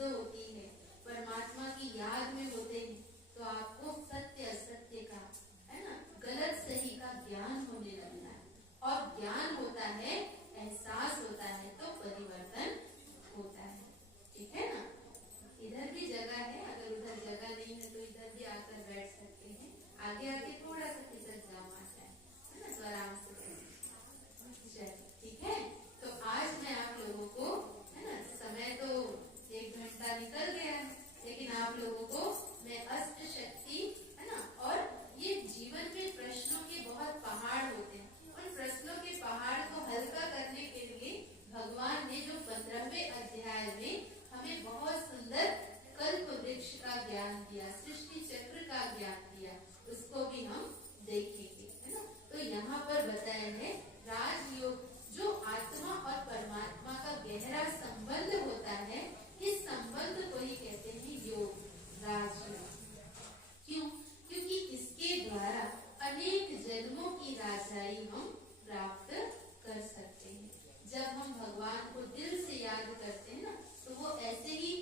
शुद्ध होती है, परमात्मा की याद में होते हैं, तो आपको सत्य असत्य का, है ना, गलत सही का ज्ञान होने लगता है। और ज्ञान होता है, एहसास होता है, तो परिवर्तन होता है। ठीक है ना। इधर भी जगह है, अगर उधर जगह नहीं है तो इधर भी आकर बैठ सकते हैं। आगे आगे थोड़ा सा खिसक जाओ माता है ना, तो आराम से। ठीक है। तो आज मैं आप लोगों को, है ना, समय तो 1 घंटा निकल गया है, लेकिन आप लोगों को मैं अष्ट शक्ति, है ना, और ये जीवन में प्रश्नों के बहुत पहाड़ होते हैं, उन प्रश्नों के पहाड़ को हल्का करने के लिए भगवान ने जो 15वें अध्याय में हमें बहुत सुंदर कल्प वृक्ष का ज्ञान दिया, सृष्टि चक्र का ज्ञान दिया, उसको भी हम देखेंगे, है ना। तो यहाँ पर बताया है राजयोग, जो आत्मा और परमात्मा का गहरा संबंध होता है, इस संबंध को ही कहते हैं योग, राजयोग। क्यों? क्योंकि इसके द्वारा अनेक जन्मों की राजाई हम प्राप्त कर सकते हैं। जब हम भगवान को दिल से याद करते हैं ना, तो वो ऐसे ही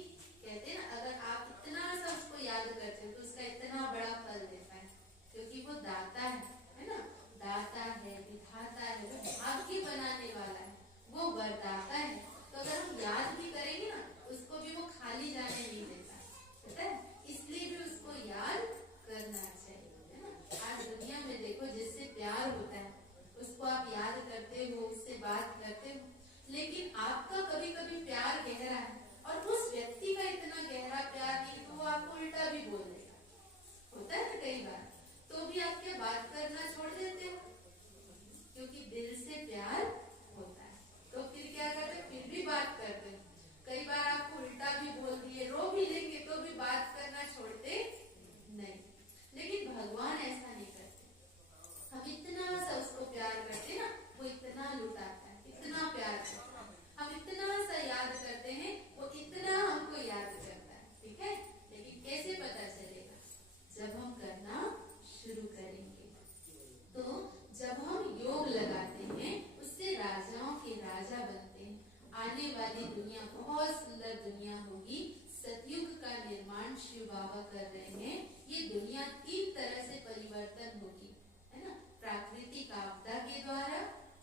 कहते हैं ना, अगर आप इतना सा उसको याद करते हो तो उसका इतना बड़ा फल देता है, क्योंकि वो दाता है ना, दाता है, विधाता है, वो भाग्य बनाने वाला है, वो वरदाता है। तो अगर हम याद भी करेंगे ना, उसको भी वो खाली जाने नहीं देता, पता है, इसलिए भी उसको याद करना चाहिए, है ना। आज दुनिया में देखो, जिससे प्यार होता है उसको आप याद करते हो, उससे बात करते हो, लेकिन आपका कभी कभी प्यार गहरा है और उस व्यक्ति का इतना गहरा प्यार नहीं, तो वो आपको उल्टा भी बोल देगा, होता है ना कई बार, तो भी आप क्या बात करना छोड़ देते हो, क्योंकि दिल से प्यार होता है। तो फिर क्या करते, फिर भी बात करते हो। कई बार आपको उल्टा भी बोल दिए, रो भी लेंगे, तो भी बात करना छोड़ते नहीं। लेकिन भगवान ऐसा नहीं करते, हम इतना सा उसको प्यार करते ना, वो इतना लुटाता है, इतना प्यार करता है, हम इतना सा याद करते हैं, वो इतना हमको याद करता है। ठीक है। लेकिन कैसे पता चलेगा? जब हम करना शुरू करेंगे। तो जब हम योग लगाते हैं, उससे राजाओं के राजा बनते हैं। आने वाली दुनिया बहुत सुंदर दुनिया होगी। सतयुग का निर्माण शिव बाबा कर रहे हैं। ये दुनिया 3 तरह से परिवर्तन होगी, है ना। प्राकृतिक आपदा के द्वारा,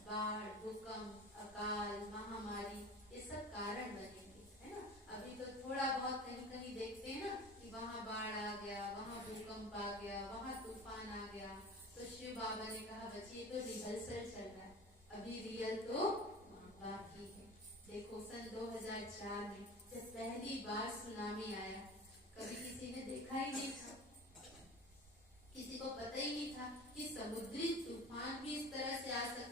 बाढ़, भूकंप, अकाल, महामारी, ये सब कारण बनेंगे, है ना। अभी तो थोड़ा बहुत कहीं कहीं देखते हैं ना कि वहाँ बाढ़ आ गया, वहाँ भूकंप आ गया, वहाँ तूफान आ गया। तो शिव बाबा ने कहा बच्चे, ये तो रिहर्सल चल रहा है, अभी रियल तो बाकी है। देखो सन 2004 में जब पहली बार सुनामी आया, कभी किसी ने देखा ही नहीं था, किसी को पता ही नहीं था कि समुद्री तूफान भी इस तरह से आ सकता